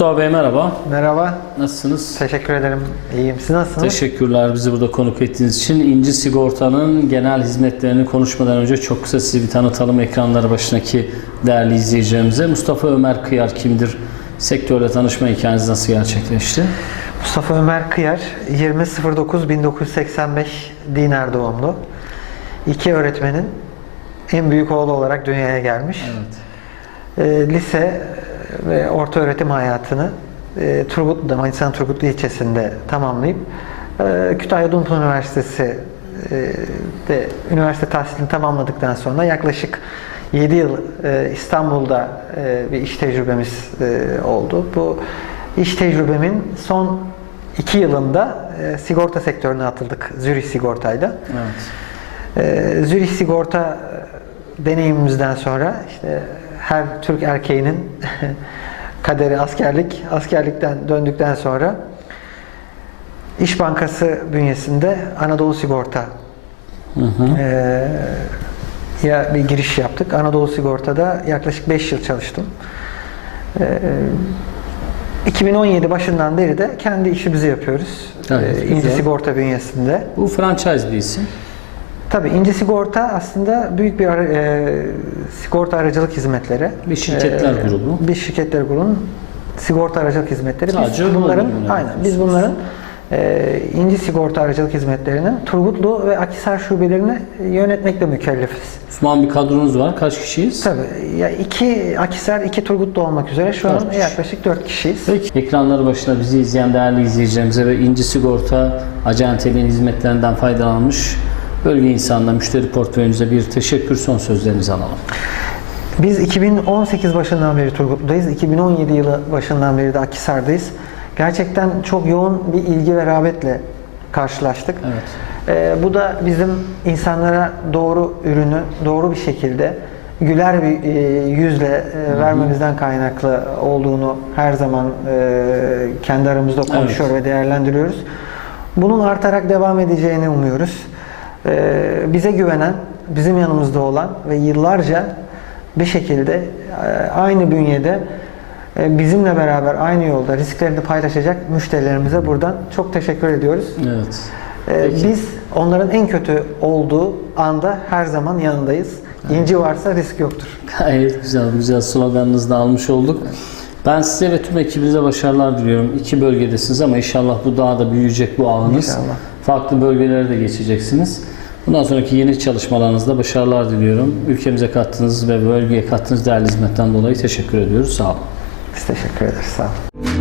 Mustafa Bey merhaba. Merhaba, Nasılsınız? teşekkür ederim. İyiyim. Siz nasılsınız? Teşekkürler bizi burada konuk ettiğiniz için. İnci Sigorta'nın genel hizmetlerini konuşmadan önce çok kısa sizi bir tanıtalım ekranları başındaki değerli izleyicilerimize. Mustafa Ömer Kıyar kimdir? Sektörle tanışma hikayeniz nasıl gerçekleşti? Mustafa Ömer Kıyar, 20.09.1985 Dinar doğumlu. İki öğretmenin en büyük oğlu olarak dünyaya gelmiş. Evet. Ee, lise ve orta öğretim hayatını e, Turgutlu'da, Manisa'nın Turgutlu ilçesinde tamamlayıp e, Kütahya Dumlupınar Üniversitesi e, de üniversite tahsilini tamamladıktan sonra yaklaşık 7 yıl e, İstanbul'da e, bir iş tecrübemiz e, oldu. Bu iş tecrübemin son 2 yılında e, sigorta sektörüne atıldık Zürich Sigorta'yla. Evet. Ee, Zürich sigorta e, deneyimimizden sonra işte her Türk erkeğinin kaderi askerlik, askerlikten döndükten sonra İş Bankası bünyesinde Anadolu Sigorta Hı hı. ee, ya bir giriş yaptık. Anadolu Sigorta'da yaklaşık 5 yıl çalıştım. Ee, 2017 başından beri de kendi işimizi yapıyoruz. Evet, Ee, İnci. Sigorta bünyesinde. Bu franchise bir isim. Tabii İnci Sigorta aslında büyük bir ara- e, sigorta aracılık hizmetleri. Bir şirketler E, grubu. Bir şirketler grubunun sigorta aracılık hizmetleri. Sadece biz bu bunların bölümünü aynen biz bunların e, İnci Sigorta aracılık hizmetlerinin Turgutlu ve Akhisar şubelerini yönetmekle mükellefiz. Uzman bir kadronuz var. Kaç kişiyiz? Tabii ya iki Akhisar, iki Turgutlu olmak üzere şu Dört an kişi. yaklaşık 4 kişiyiz. Peki ekranları başında bizi izleyen değerli izleyicilerimize ve İnci Sigorta acenteliğin hizmetlerinden faydalanmış bölge insanına, müşteri portföyünüze bir teşekkür son sözlerinizi alalım. Biz 2018 başından beri Turgutlu'dayız. 2017 yılı başından beri de Akhisar'dayız. Gerçekten çok yoğun bir ilgi ve rağbetle karşılaştık. Evet. Ee, bu da bizim insanlara doğru ürünü doğru bir şekilde güler bir e, yüzle e, vermemizden kaynaklı olduğunu her zaman e, kendi aramızda konuşuyor ve değerlendiriyoruz. Bunun artarak devam edeceğini umuyoruz. Ee, bize güvenen, bizim yanımızda olan ve yıllarca bir şekilde e, aynı bünyede e, bizimle beraber aynı yolda risklerini paylaşacak müşterilerimize buradan çok teşekkür ediyoruz. Evet. Ee, Peki. Biz onların en kötü olduğu anda her zaman yanındayız. İnci varsa risk yoktur. Gayet güzel, güzel sloganınızı da almış olduk. Ben size ve tüm ekibinize başarılar diliyorum. İki bölgedesiniz ama inşallah bu daha da büyüyecek bu ağınız. İnşallah. Farklı bölgelere de geçeceksiniz. Bundan sonraki yeni çalışmalarınızda başarılar diliyorum. Ülkemize kattığınız ve bölgeye kattığınız değerli hizmetten dolayı teşekkür ediyoruz. Sağ olun. Biz teşekkür ederiz. Sağ olun.